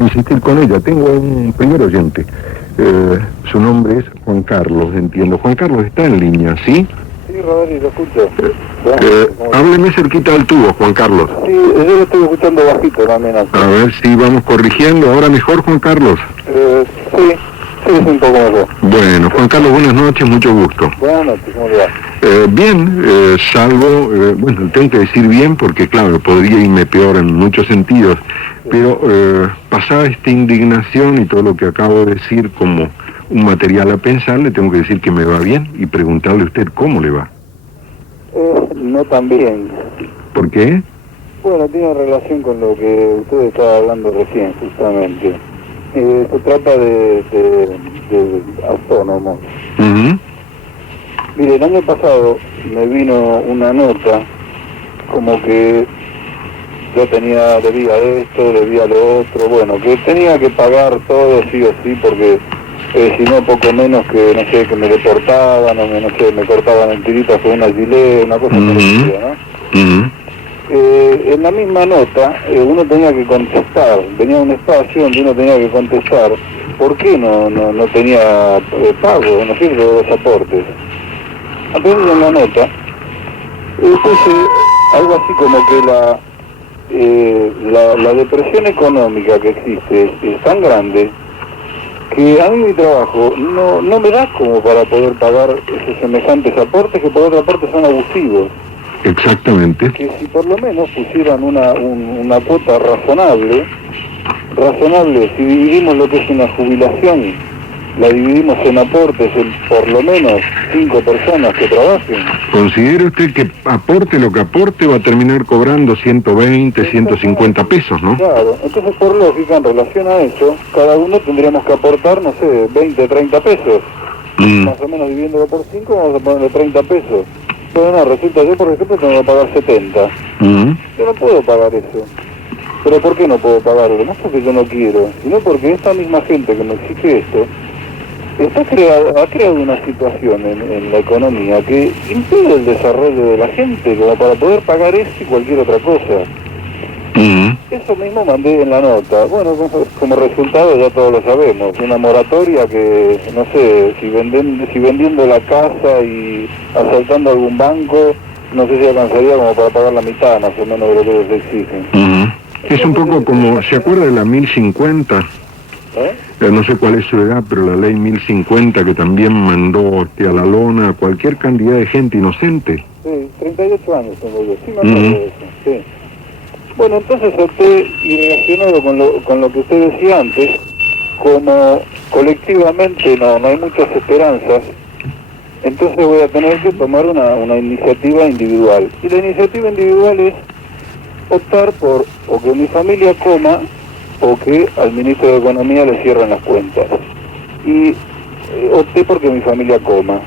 insistir con ella. Tengo un primer oyente. Su nombre es Juan Carlos, entiendo. Juan Carlos está en línea, ¿sí? Sí, Rodri, lo escucho. Hábleme cerquita del tubo, Juan Carlos. Sí, yo lo estoy escuchando bajito también. A ver si vamos corrigiendo. ¿Ahora mejor, Juan Carlos? Sí, es un poco mejor. Bueno, Juan Carlos, buenas noches, mucho gusto. Buenas noches, ¿cómo le va? Bien, salvo, bueno, tengo que decir bien porque, claro, podría irme peor en muchos sentidos, pero pasada esta indignación y todo lo que acabo de decir como un material a pensar, le tengo que decir que me va bien y preguntarle a usted cómo le va. No tan bien. ¿Por qué? Bueno, tiene relación con lo que usted estaba hablando recién, justamente. Se trata de autónomos. Mire, el año pasado me vino una nota como que yo debía esto, debía lo otro, bueno, que tenía que pagar todo sí o sí porque si no poco menos que, no sé, que me deportaban o no sé, me cortaban en tiritas con una gilet, una cosa parecida, ¿no? En la misma nota uno tenía que contestar, tenía un espacio donde uno tenía que contestar por qué no tenía pago, ¿no es cierto?, de los aportes. Apenas en la nota puse algo así como que la depresión económica que existe es tan grande que a mí mi trabajo no me da como para poder pagar esos semejantes aportes que por otra parte son abusivos. Exactamente. Que si por lo menos pusieran una cuota razonable, si dividimos lo que es una jubilación, la dividimos en aportes en por lo menos 5 personas que trabajen. ¿Considera usted que aporte lo que aporte va a terminar cobrando 120, 150 pesos, no? Claro, entonces por lógica, en relación a eso, cada uno tendríamos que aportar, no sé, 20, 30 pesos. Más o menos dividiéndolo por 5, vamos a ponerle 30 pesos. Pero no, resulta yo, por ejemplo, tengo que pagar 70. Yo no puedo pagar eso. ¿Pero por qué no puedo pagarlo? No es porque yo no quiero, sino porque esta misma gente que me exige esto ha creado una situación en la economía que impide el desarrollo de la gente como para poder pagar eso y cualquier otra cosa. Eso mismo mandé en la nota. Bueno, como resultado ya todos lo sabemos, una moratoria que, no sé, si vendiendo la casa y asaltando algún banco, no sé si alcanzaría como para pagar la mitad más o menos de lo que ellos exigen. Es un poco como, ¿se acuerda de la 1050? No sé cuál es su edad, pero la ley 1050 que también mandó a la lona a cualquier cantidad de gente inocente. Sí, 38 años tengo yo, sí me acuerdo de eso, sí. Bueno, entonces opté, y relacionado con lo que usted decía antes, como colectivamente no hay muchas esperanzas, entonces voy a tener que tomar una iniciativa individual. Y la iniciativa individual es optar por o que mi familia coma o que al ministro de Economía le cierren las cuentas. Y opté porque mi familia coma,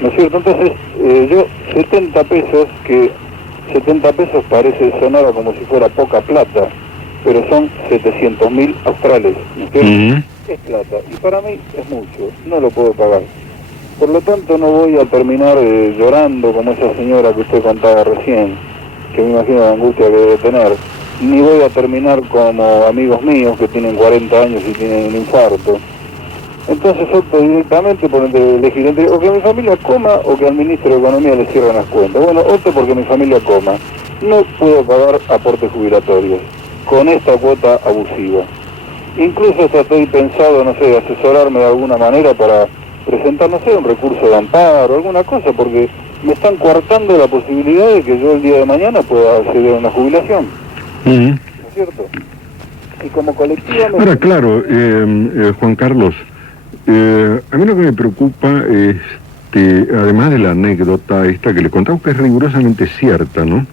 ¿no es cierto? Entonces yo 70 pesos, que 70 pesos parece sonar como si fuera poca plata, pero son 700.000 australes, ¿no es cierto? Es plata, y para mí es mucho, no lo puedo pagar. Por lo tanto no voy a terminar llorando como esa señora que usted contaba recién, que me imagino la angustia que debe tener, ni voy a terminar como amigos míos que tienen 40 años y tienen un infarto. Entonces opto directamente por elegir entre o que mi familia coma o que al ministro de Economía le cierren las cuentas. Bueno, opto porque mi familia coma. No puedo pagar aportes jubilatorios con esta cuota abusiva. Incluso hasta estoy pensado, no sé, asesorarme de alguna manera para presentar, no sé, un recurso de amparo, alguna cosa, porque me están coartando la posibilidad de que yo el día de mañana pueda acceder a una jubilación. ¿No es cierto? Y como colectivamente... Ahora, claro, Juan Carlos, a mí lo que me preocupa, además de la anécdota esta que le contamos, que es rigurosamente cierta, ¿no?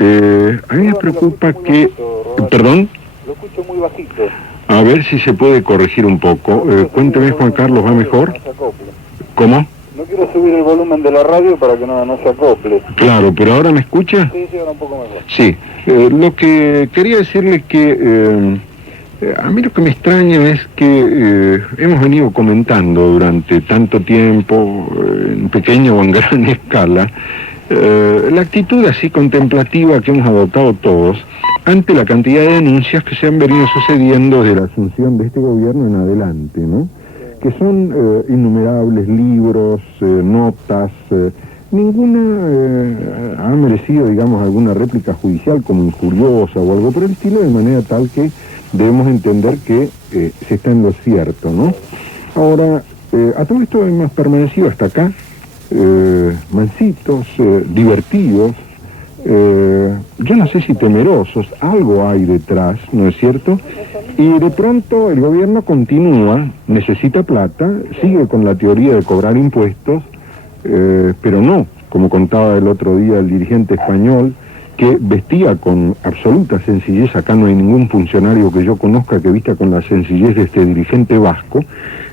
A mí me preocupa que... ¿Perdón? Lo escucho muy bajito. A ver si se puede corregir un poco. Cuénteme, Juan Carlos, ¿va mejor? ¿Cómo? No quiero subir el volumen de la radio para que no se acople. Claro, pero ¿ahora me escucha? Sí, ahora un poco mejor. Sí, lo que quería decirle que a mí lo que me extraña es que hemos venido comentando durante tanto tiempo, en pequeña o en gran escala, la actitud así contemplativa que hemos adoptado todos ante la cantidad de denuncias que se han venido sucediendo desde la asunción de este gobierno en adelante, ¿no? Que son innumerables libros, notas, ninguna ha merecido, digamos, alguna réplica judicial como injuriosa o algo por el estilo, de manera tal que debemos entender que se está en lo cierto, ¿no? Ahora, a todo esto hemos permanecido hasta acá, mansitos, divertidos, yo no sé si temerosos, algo hay detrás, ¿no es cierto? Y de pronto el gobierno continúa, necesita plata, sigue con la teoría de cobrar impuestos, pero no, como contaba el otro día el dirigente español, que vestía con absoluta sencillez, acá no hay ningún funcionario que yo conozca que vista con la sencillez de este dirigente vasco,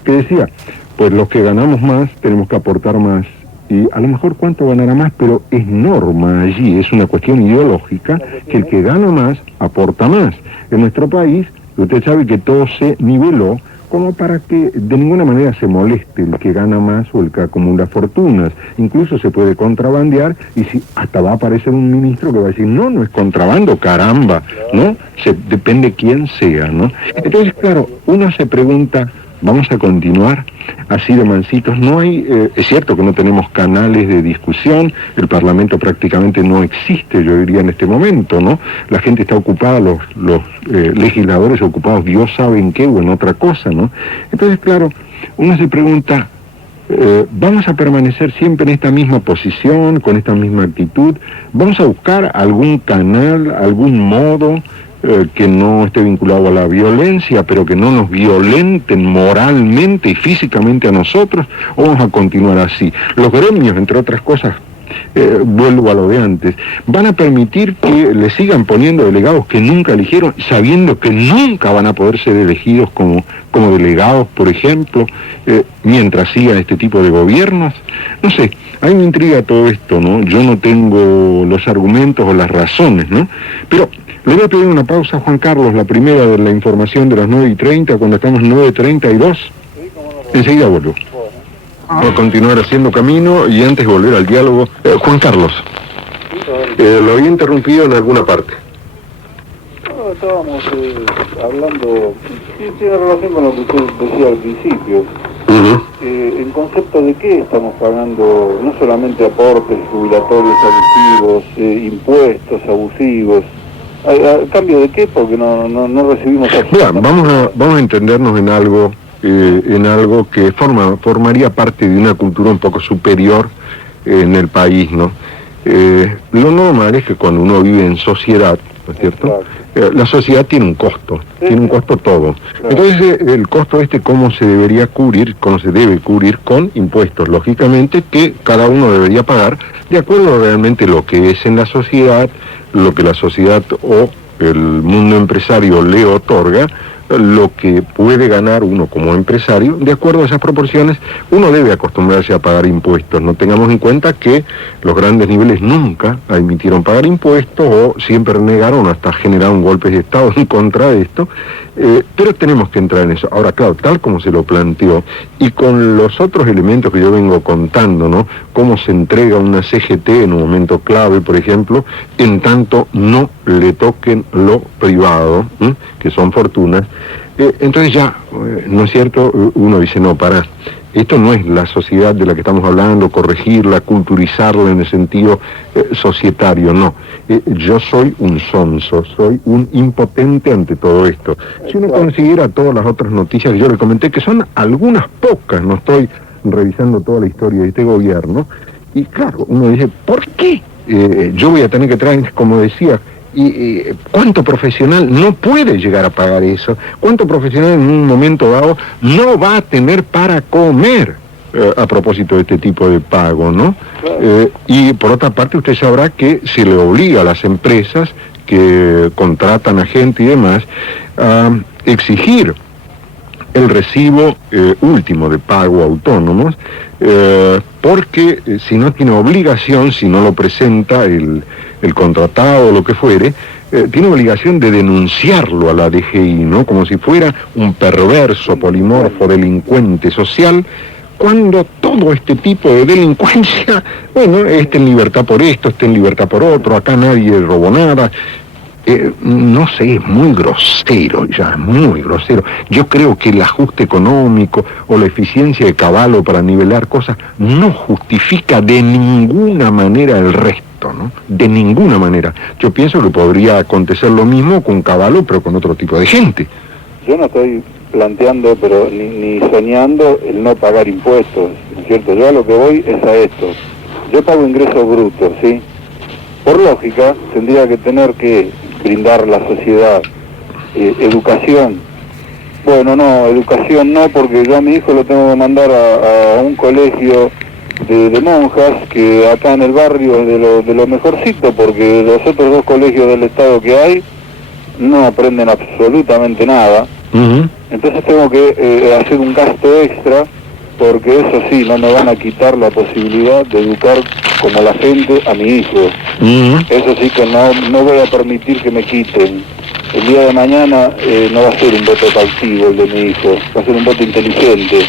que decía, pues los que ganamos más tenemos que aportar más, y a lo mejor cuánto ganará más, pero es norma allí, es una cuestión ideológica, que el que gana más aporta más. En nuestro país, usted sabe que todo se niveló como para que de ninguna manera se moleste el que gana más o el que acumula fortunas. Incluso se puede contrabandear y si hasta va a aparecer un ministro que va a decir, no, no es contrabando, caramba, ¿no? Depende quién sea, ¿no? Entonces, claro, uno se pregunta, ¿vamos a continuar así de mansitos? No hay, es cierto que no tenemos canales de discusión, el Parlamento prácticamente no existe, yo diría, en este momento, ¿no? La gente está ocupada, los legisladores ocupados, Dios sabe en qué o en otra cosa, ¿no? Entonces, claro, uno se pregunta, ¿vamos a permanecer siempre en esta misma posición, con esta misma actitud? ¿Vamos a buscar algún canal, algún modo que no esté vinculado a la violencia, pero que no nos violenten moralmente y físicamente a nosotros, o vamos a continuar así? Los gremios, entre otras cosas, vuelvo a lo de antes, van a permitir que le sigan poniendo delegados que nunca eligieron, sabiendo que nunca van a poder ser elegidos como delegados, por ejemplo, mientras siga este tipo de gobiernos. No sé, a mí me intriga todo esto, ¿no? Yo no tengo los argumentos o las razones, ¿no? Pero le voy a pedir una pausa, Juan Carlos, la primera de la información de las 9:30, cuando estamos 9:32. Enseguida vuelvo. Voy a continuar haciendo camino y antes volver al diálogo. Juan Carlos, lo había interrumpido en alguna parte. No, estábamos hablando, tiene relación con lo que usted decía al principio. En concepto de qué estamos pagando, no solamente aportes jubilatorios abusivos, impuestos abusivos. ¿A cambio de qué? Porque no recibimos... Mira, vamos a entendernos en algo que formaría parte de una cultura un poco superior en el país, ¿no? Lo normal es que cuando uno vive en sociedad, ¿no es cierto? La sociedad tiene un costo, tiene un costo todo. Entonces, el costo ¿cómo se debería cubrir? ¿Cómo se debe cubrir? Con impuestos, lógicamente, que cada uno debería pagar de acuerdo a realmente lo que es en la sociedad, lo que la sociedad o el mundo empresario le otorga, lo que puede ganar uno como empresario. De acuerdo a esas proporciones, uno debe acostumbrarse a pagar impuestos. No tengamos en cuenta que los grandes niveles nunca admitieron pagar impuestos o siempre negaron, hasta generaron golpes de Estado en contra de esto, pero tenemos que entrar en eso. Ahora, claro, tal como se lo planteó, y con los otros elementos que yo vengo contando, ¿no? Cómo se entrega una CGT en un momento clave, por ejemplo, en tanto no le toquen lo privado, que son fortunas. Entonces ya, ¿no es cierto? Uno dice, no, pará, esto no es la sociedad de la que estamos hablando, corregirla, culturizarla en el sentido societario, no. Yo soy un sonso, soy un impotente ante todo esto. Si uno considera todas las otras noticias que yo le comenté, que son algunas pocas, no estoy revisando toda la historia de este gobierno, y claro, uno dice, ¿por qué yo voy a tener que traer, como decía, y cuánto profesional no puede llegar a pagar eso? ¿Cuánto profesional en un momento dado no va a tener para comer a propósito de este tipo de pago, ¿no? Claro. Y por otra parte usted sabrá que se le obliga a las empresas que contratan a gente y demás a exigir el recibo último de pago autónomos, porque si no tiene obligación, si no lo presenta el contratado o lo que fuere, tiene obligación de denunciarlo a la DGI, ¿no? Como si fuera un perverso, polimorfo, delincuente social, cuando todo este tipo de delincuencia, bueno, está en libertad por esto, está en libertad por otro, acá nadie robó nada. no sé, es muy grosero ya, muy grosero. Yo creo que el ajuste económico o la eficiencia de Cavallo para nivelar cosas no justifica de ninguna manera el resto, ¿no? De ninguna manera. Yo pienso que podría acontecer lo mismo con Cavallo, pero con otro tipo de gente. Yo no estoy planteando, pero ni soñando el no pagar impuestos, ¿no es cierto? Yo a lo que voy es a esto. Yo pago ingresos brutos, ¿sí? Por lógica, tendría que tener que brindar a la sociedad educación. Bueno, no, educación no, porque yo a mi hijo lo tengo que mandar a un colegio de monjas, que acá en el barrio es de lo mejorcito, porque los otros dos colegios del estado que hay no aprenden absolutamente nada. Entonces tengo que hacer un gasto extra, porque eso sí, no me van a quitar la posibilidad de educar como la gente a mi hijo. Eso sí que no voy a permitir que me quiten. El día de mañana no va a ser un voto cautivo el de mi hijo, va a ser un voto inteligente.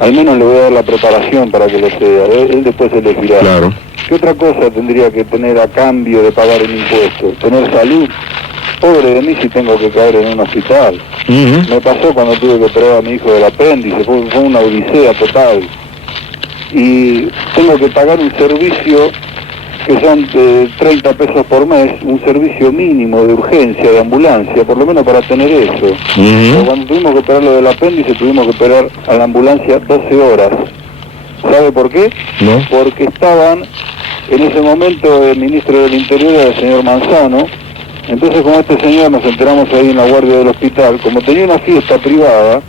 Al menos le voy a dar la preparación para que lo sea, él después elegirá. Claro. ¿Qué otra cosa tendría que tener a cambio de pagar el impuesto? Tener salud. Pobre de mí si tengo que caer en un hospital. Me pasó cuando tuve que operar a mi hijo del apéndice, fue una odisea total. Y tengo que pagar un servicio que son 30 pesos por mes, un servicio mínimo de urgencia, de ambulancia, por lo menos para tener eso. Pero cuando tuvimos que operar lo del apéndice, tuvimos que operar a la ambulancia 12 horas. ¿Sabe por qué? No. Porque estaban, en ese momento, el ministro del Interior era el señor Manzano. Entonces, como este señor, nos enteramos ahí en la guardia del hospital, como tenía una fiesta privada,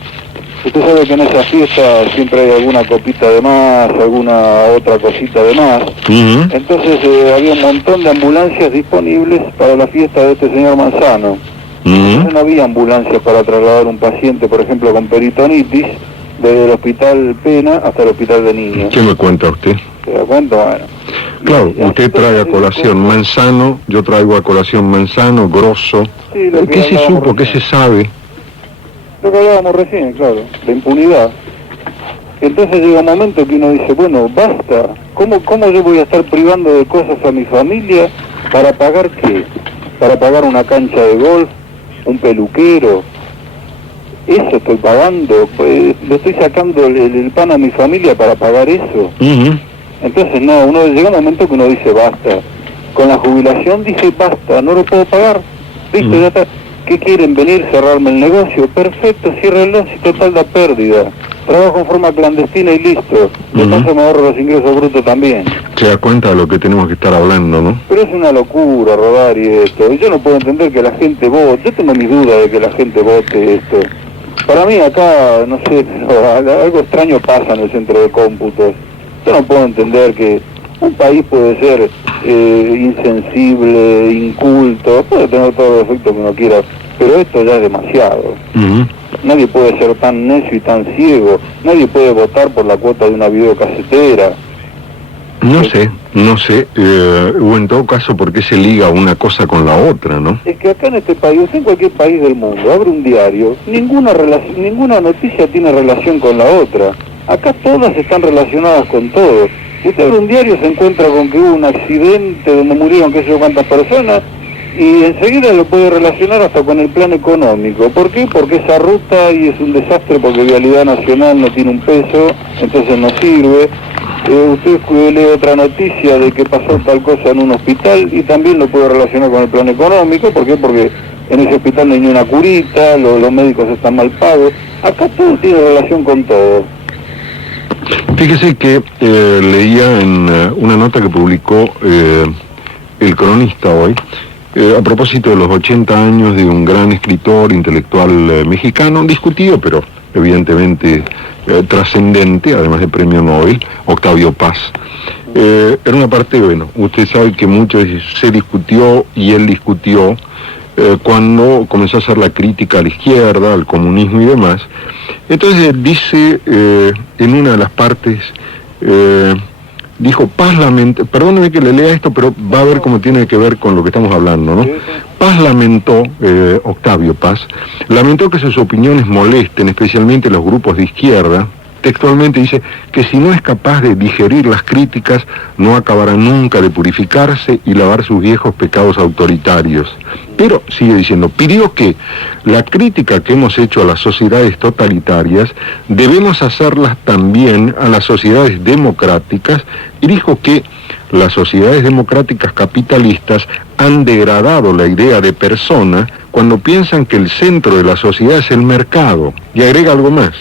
usted sabe que en esa fiesta siempre hay alguna copita de más, alguna otra cosita de más. Entonces había un montón de ambulancias disponibles para la fiesta de este señor Manzano. Entonces no había ambulancias para trasladar un paciente, por ejemplo, con peritonitis, desde el hospital Pena hasta el hospital de niños. ¿Qué me cuenta usted? ¿Se da cuenta? Bueno. Claro, usted trae a colación Manzano, yo traigo a colación Manzano, Grosso. Sí, ¿Qué se supo? ¿Qué se sabe? Lo que hablábamos recién, claro, de impunidad. Entonces llega un momento que uno dice, bueno, basta, ¿cómo yo voy a estar privando de cosas a mi familia para pagar qué? Para pagar una cancha de golf, un peluquero. Eso estoy pagando, pues, le estoy sacando el pan a mi familia para pagar eso. Entonces no, uno llega un momento que uno dice basta. Con la jubilación dice basta, no lo puedo pagar. Listo, ya está. ¿Qué quieren? ¿Venir, cerrarme el negocio? Perfecto, ciérrenlo, si total da pérdida. Trabajo en forma clandestina y listo. De paso me ahorro los ingresos brutos también. Se da cuenta de lo que tenemos que estar hablando, ¿no? Pero es una locura rodar y esto. Yo no puedo entender que la gente vote. Yo tengo mis dudas de que la gente vote esto. Para mí acá, no sé, pero algo extraño pasa en el centro de cómputos. Yo no puedo entender que un país puede ser insensible, inculto, puede tener todos los defectos que uno quiera, pero esto ya es demasiado. Nadie puede ser tan necio y tan ciego, nadie puede votar por la cuota de una videocasetera. No sé, o en todo caso, ¿por qué se liga una cosa con la otra, no? Es que acá en este país, en cualquier país del mundo, abre un diario, ninguna noticia tiene relación con la otra. Acá todas están relacionadas con todo. Usted abre un diario, se encuentra con que hubo un accidente donde murieron qué sé yo cuántas personas, y enseguida lo puede relacionar hasta con el plan económico. ¿Por qué? Porque esa ruta y es un desastre, porque Vialidad Nacional no tiene un peso, entonces no sirve. Usted lee otra noticia de que pasó tal cosa en un hospital y también lo puede relacionar con el plan económico. ¿Por qué? Porque en ese hospital no hay ni una curita, los médicos están mal pagos. Acá todo tiene relación con todo. Fíjese que leía en una nota que publicó El Cronista hoy, a propósito de los 80 años de un gran escritor intelectual mexicano, discutido, pero evidentemente trascendente, además de premio Nobel, Octavio Paz. Era una parte, bueno, usted sabe que mucho se discutió y él discutió cuando comenzó a hacer la crítica a la izquierda, al comunismo y demás. Entonces dice en una de las partes, dijo, Paz lamentó, perdóneme que le lea esto, pero va a ver cómo tiene que ver con lo que estamos hablando, ¿no? Paz lamentó, Octavio Paz, lamentó que sus opiniones molesten, especialmente los grupos de izquierda. Textualmente dice que si no es capaz de digerir las críticas, no acabará nunca de purificarse y lavar sus viejos pecados autoritarios. Pero, sigue diciendo, pidió que la crítica que hemos hecho a las sociedades totalitarias debemos hacerlas también a las sociedades democráticas, y dijo que las sociedades democráticas capitalistas han degradado la idea de persona cuando piensan que el centro de la sociedad es el mercado. Y agrega algo más: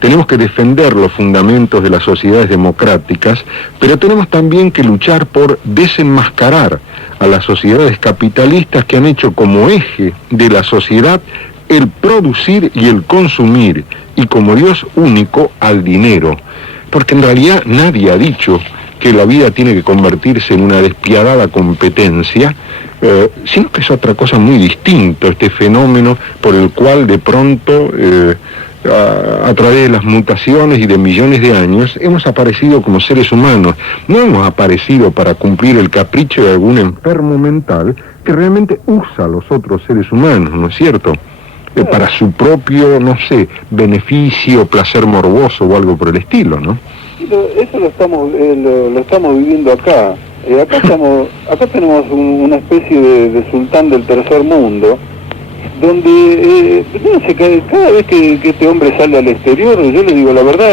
tenemos que defender los fundamentos de las sociedades democráticas, pero tenemos también que luchar por desenmascarar a las sociedades capitalistas que han hecho como eje de la sociedad el producir y el consumir, y como Dios único al dinero. Porque en realidad nadie ha dicho que la vida tiene que convertirse en una despiadada competencia, sino que es otra cosa muy distinta, este fenómeno por el cual de pronto, a través de las mutaciones y de millones de años, hemos aparecido como seres humanos. No hemos aparecido para cumplir el capricho de algún enfermo mental que realmente usa a los otros seres humanos, ¿no es cierto? Para su propio, no sé, beneficio, placer morboso o algo por el estilo, ¿no? Eso lo estamos viviendo acá. Acá tenemos una especie de sultán del tercer mundo, donde cada vez que este hombre sale al exterior, yo le digo la verdad,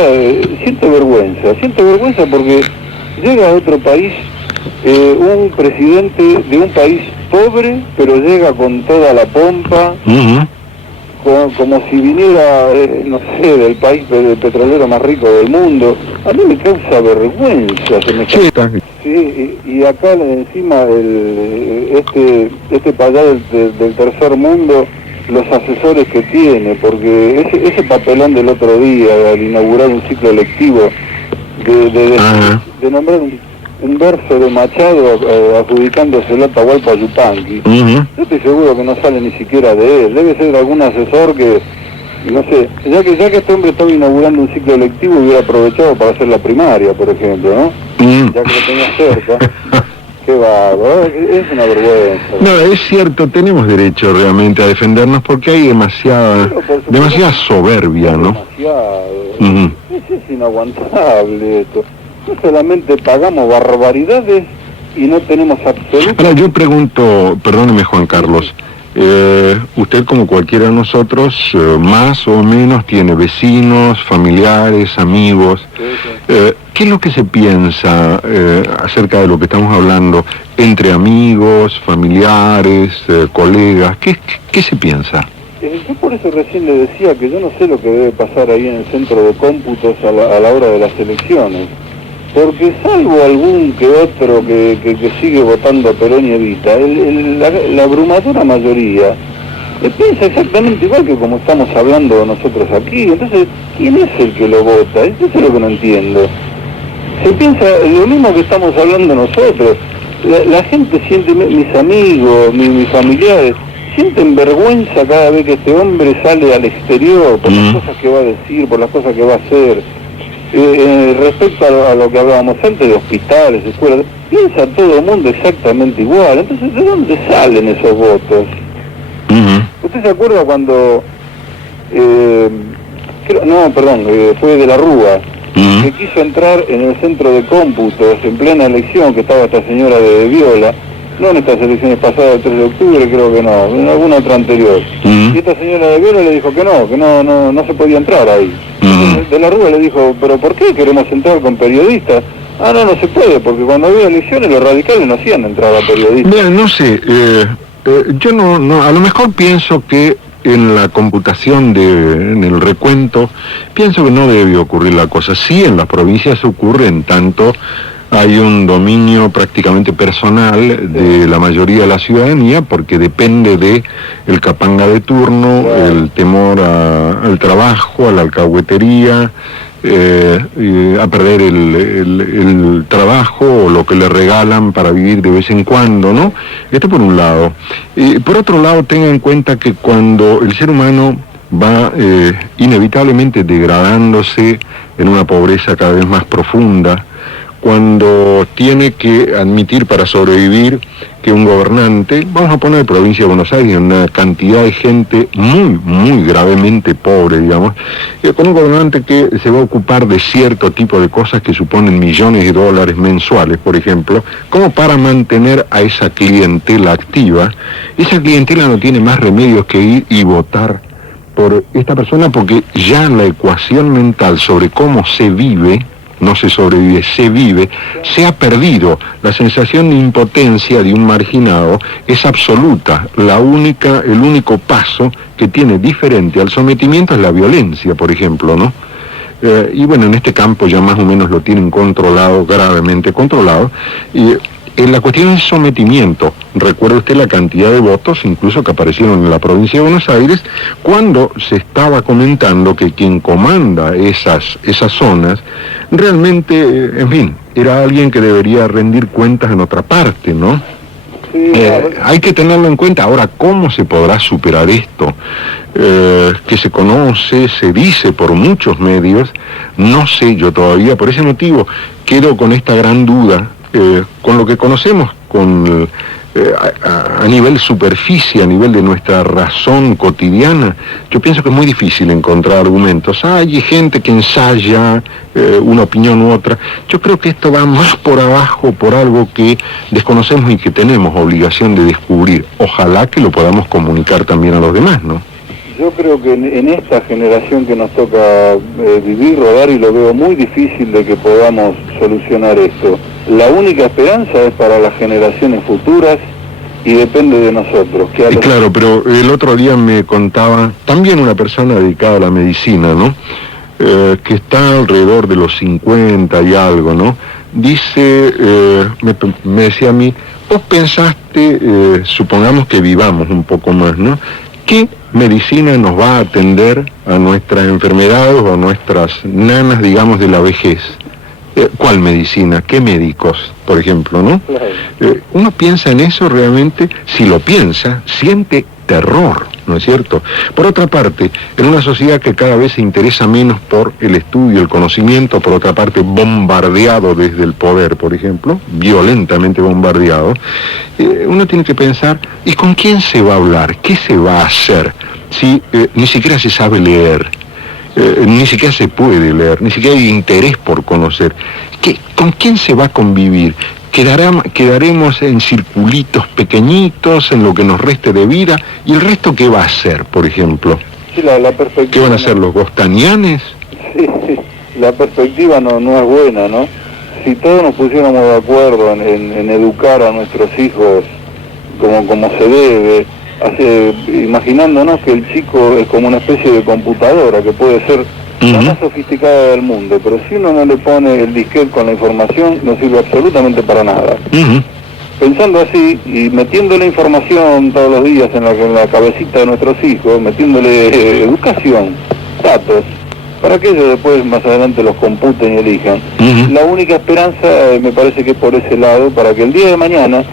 siento vergüenza porque llega a otro país, un presidente de un país pobre, pero llega con toda la pompa, como si viniera, no sé, del país petrolero más rico del mundo. A mí me causa vergüenza. Sí, y acá encima este para allá del tercer mundo, los asesores que tiene, porque ese papelón del otro día al inaugurar un ciclo lectivo de nombrar un verso de Machado adjudicándoselo a Atahualpa Yupanqui. Yo estoy seguro que no sale ni siquiera de él, debe ser algún asesor que, no sé, ya que este hombre estaba inaugurando un ciclo lectivo, hubiera aprovechado para hacer la primaria, por ejemplo, ¿no? Ya que lo tenía cerca. Qué bárbaro, es una vergüenza. No, es cierto, tenemos derecho realmente a defendernos porque hay demasiada soberbia, ¿no? Demasiado. Es inaguantable esto. No solamente pagamos barbaridades y no tenemos absolutamente... Ahora yo pregunto, perdóneme Juan Carlos, usted como cualquiera de nosotros, más o menos tiene vecinos, familiares, amigos. ¿Qué es lo que se piensa acerca de lo que estamos hablando entre amigos, familiares, colegas? ¿Qué se piensa? Yo por eso recién le decía que yo no sé lo que debe pasar ahí en el centro de cómputos a la hora de las elecciones. Porque salvo algún que otro que sigue votando a Perón y Evita, la abrumadora mayoría piensa exactamente igual que como estamos hablando nosotros aquí. Entonces, ¿quién es el que lo vota? Eso es lo que no entiendo. Se piensa lo mismo que estamos hablando nosotros. La gente siente, mis amigos, mis familiares, sienten vergüenza cada vez que este hombre sale al exterior por las cosas que va a decir, por las cosas que va a hacer. Respecto a lo que hablábamos antes de hospitales, escuelas, piensa todo el mundo exactamente igual. Entonces, ¿de dónde salen esos votos? ¿Usted se acuerda cuando fue de la Rúa, que quiso entrar en el centro de cómputos en plena elección, que estaba esta señora de Viola, no en estas elecciones pasadas del 3 de octubre, creo que no, en alguna otra anterior, y esta señora de Viola le dijo que no se podía entrar ahí. De la Rúa le dijo, ¿pero por qué queremos entrar con periodistas? No se puede, porque cuando había elecciones los radicales no hacían entrar a periodistas. Bien, no sé, yo no, a lo mejor pienso que en la computación en el recuento, pienso que no debe ocurrir la cosa. Sí, en las provincias ocurre, en tanto hay un dominio prácticamente personal de la mayoría de la ciudadanía, porque depende de el capanga de turno, el temor al trabajo, a la alcahuetería, a perder el trabajo o lo que le regalan para vivir de vez en cuando, ¿no? Esto por un lado. Por otro lado, tenga en cuenta que cuando el ser humano va inevitablemente degradándose en una pobreza cada vez más profunda, cuando tiene que admitir para sobrevivir que un gobernante, vamos a poner provincia de Buenos Aires, una cantidad de gente muy gravemente pobre, digamos, con un gobernante que se va a ocupar de cierto tipo de cosas que suponen millones de dólares mensuales, por ejemplo, como para mantener a esa clientela activa. Esa clientela no tiene más remedios que ir y votar por esta persona, porque ya la ecuación mental sobre cómo se vive, no se sobrevive, se vive, se ha perdido. La sensación de impotencia de un marginado es absoluta. El único paso que tiene diferente al sometimiento es la violencia, por ejemplo, ¿no? Y bueno, en este campo ya más o menos lo tienen controlado, gravemente controlado. Y la cuestión es sometimiento. Recuerda usted la cantidad de votos, incluso que aparecieron en la provincia de Buenos Aires, cuando se estaba comentando que quien comanda esas zonas, realmente, en fin, era alguien que debería rendir cuentas en otra parte, ¿no? Sí, hay que tenerlo en cuenta. Ahora, ¿cómo se podrá superar esto? Que se conoce, se dice por muchos medios, no sé yo todavía, por ese motivo quedo con esta gran duda. Con lo que conocemos, a nivel superficie, a nivel de nuestra razón cotidiana, yo pienso que es muy difícil encontrar argumentos. Hay gente que ensaya una opinión u otra. Yo creo que esto va más por abajo, por algo que desconocemos y que tenemos obligación de descubrir. Ojalá que lo podamos comunicar también a los demás, ¿no? Yo creo que en esta generación que nos toca vivir, rodar, y lo veo muy difícil de que podamos solucionar esto. La única esperanza es para las generaciones futuras y depende de nosotros. Claro, pero el otro día me contaba también una persona dedicada a la medicina, ¿no? Que está alrededor de los 50 y algo, ¿no? Dice, me decía a mí, vos pensaste, supongamos que vivamos un poco más, ¿no? ¿Qué medicina nos va a atender a nuestras enfermedades o a nuestras nanas, digamos, de la vejez? ¿Cuál medicina? ¿Qué médicos, por ejemplo, no? Uno piensa en eso realmente, si lo piensa, siente terror, ¿no es cierto? Por otra parte, en una sociedad que cada vez se interesa menos por el estudio, el conocimiento, por otra parte bombardeado desde el poder, por ejemplo, violentamente bombardeado, uno tiene que pensar, ¿y con quién se va a hablar? ¿Qué se va a hacer? Si ni siquiera se sabe leer. Ni siquiera se puede leer, ni siquiera hay interés por conocer. ¿Con quién se va a convivir? Quedaremos en circulitos pequeñitos, en lo que nos reste de vida, y el resto, ¿qué va a hacer, por ejemplo? Sí, la perspectiva. ¿Qué van a hacer los gostanianes? Sí, la perspectiva no es buena, ¿no? Si todos nos pusiéramos de acuerdo en educar a nuestros hijos como se debe, imaginándonos que el chico es como una especie de computadora que puede ser la más sofisticada del mundo, pero si uno no le pone el disquete con la información, no sirve absolutamente para nada. Pensando así y metiéndole información todos los días en la cabecita de nuestros hijos, metiéndole educación, datos, para que ellos después más adelante los computen y elijan. La única esperanza me parece que es por ese lado, para que el día de mañana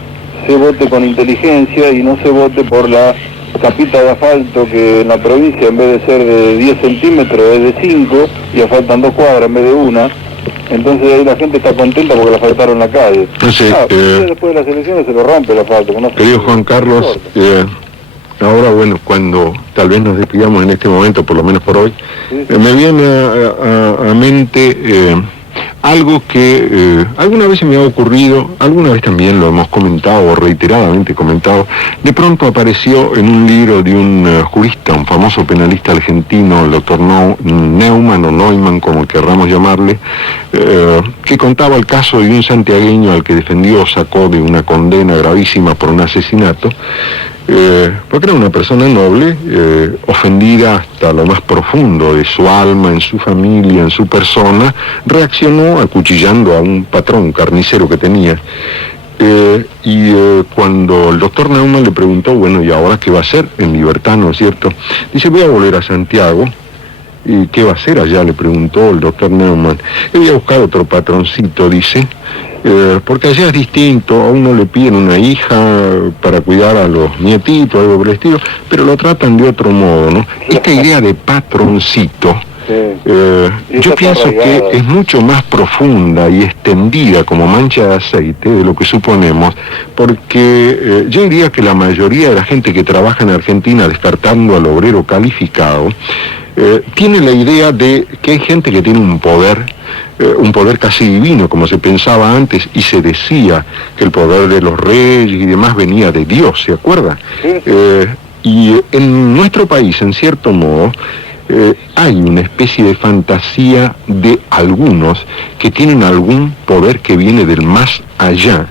se vote con inteligencia y no se vote por la capita de asfalto que en la provincia, en vez de ser de 10 centímetros, es de 5 y asfaltan 2 cuadras en vez de 1. Entonces ahí la gente está contenta porque la asfaltaron la calle. Después de las elecciones se lo rompe el asfalto. Querido Juan Carlos, ahora bueno, cuando tal vez nos despidamos en este momento, por lo menos por hoy, me viene a mente algo que alguna vez se me ha ocurrido, alguna vez también lo hemos comentado, o reiteradamente comentado. De pronto apareció en un libro de un jurista, un famoso penalista argentino, el doctor Neumann o Neumann, como querramos llamarle, que contaba el caso de un santiagueño al que defendió, sacó de una condena gravísima por un asesinato, porque era una persona noble, ofendida hasta lo más profundo de su alma, en su familia, en su persona, reaccionó acuchillando a un patrón, un carnicero que tenía. Cuando el doctor Neumann le preguntó, bueno, ¿y ahora qué va a hacer en libertad, no es cierto? Dice, voy a volver a Santiago. ¿Y qué va a hacer allá?, le preguntó el doctor Neumann. Voy a buscar otro patroncito, dice, porque allá es distinto, a uno le piden una hija para cuidar a los nietitos, algo por el estilo, pero lo tratan de otro modo, ¿no? Esta idea de patroncito Yo pienso que es mucho más profunda y extendida como mancha de aceite de lo que suponemos, porque yo diría que la mayoría de la gente que trabaja en Argentina, descartando al obrero calificado, tiene la idea de que hay gente que tiene un poder casi divino, como se pensaba antes, y se decía que el poder de los reyes y demás venía de Dios, ¿se acuerda? Y en nuestro país, en cierto modo, hay una especie de fantasía de algunos que tienen algún poder que viene del más allá,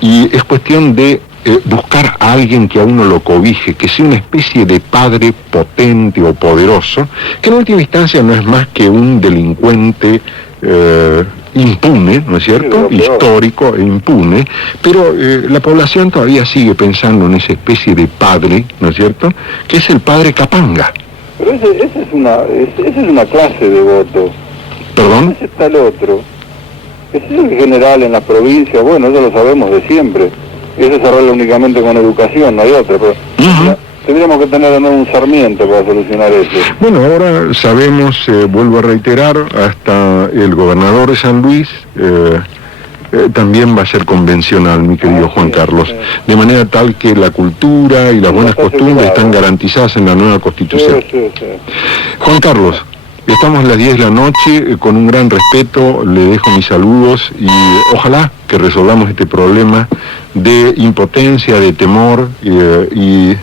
y es cuestión de buscar a alguien que a uno lo cobije, que sea una especie de padre potente o poderoso, que en última instancia no es más que un delincuente impune, ¿no es cierto?, histórico e impune, pero la población todavía sigue pensando en esa especie de padre, ¿no es cierto?, que es el padre Capanga. Pero esa es una clase de voto. ¿Perdón? Ese está el otro. Ese es el general en la provincia, bueno, eso lo sabemos de siempre. Eso se arregla únicamente con educación, no hay otra. Pero tendríamos que tener de nuevo un Sarmiento para solucionar eso. Bueno, ahora sabemos, vuelvo a reiterar, hasta el gobernador de San Luis también va a ser convencional, mi querido Juan Carlos, de manera tal que la cultura y las buenas costumbres están garantizadas en la nueva Constitución. Juan Carlos, estamos a las 10 de la noche, con un gran respeto le dejo mis saludos y ojalá que resolvamos este problema de impotencia, de temor y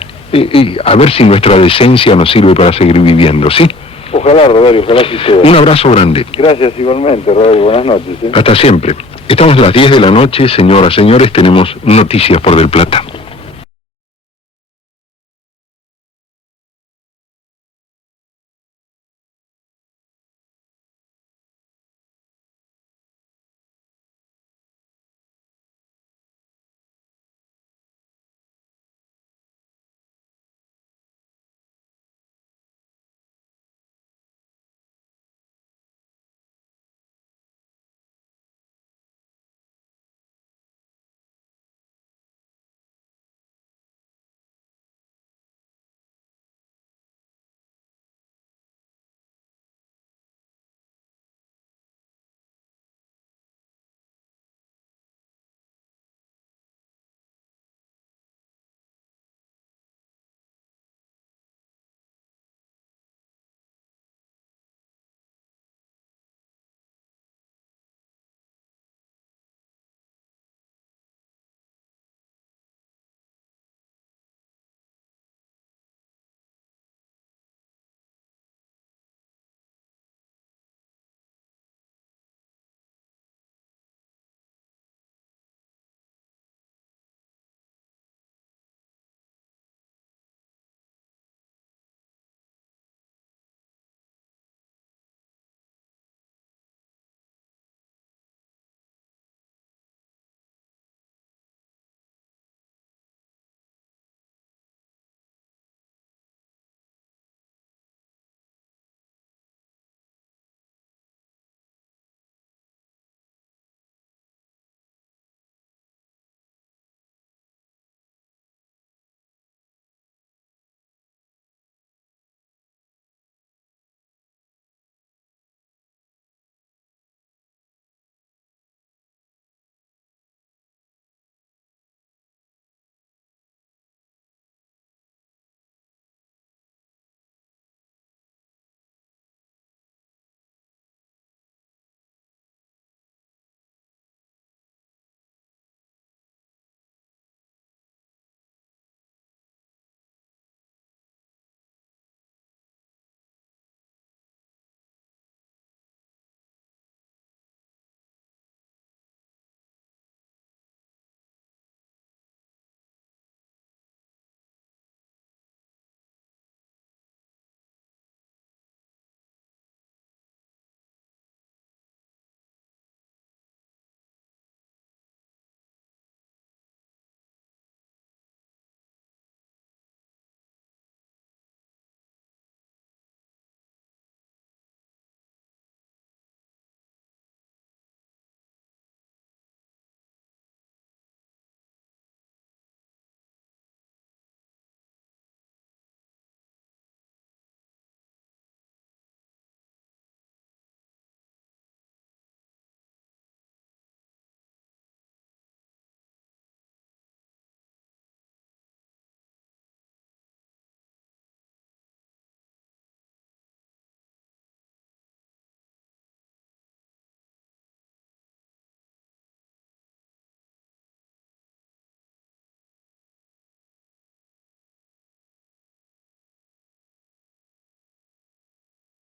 a ver si nuestra decencia nos sirve para seguir viviendo, ¿sí? Ojalá, Rodario, ojalá sí sea. Un abrazo grande. Gracias igualmente, Rodario, buenas noches. Hasta siempre. Estamos a las 10 de la noche, señoras, señores, tenemos noticias por Del Plata.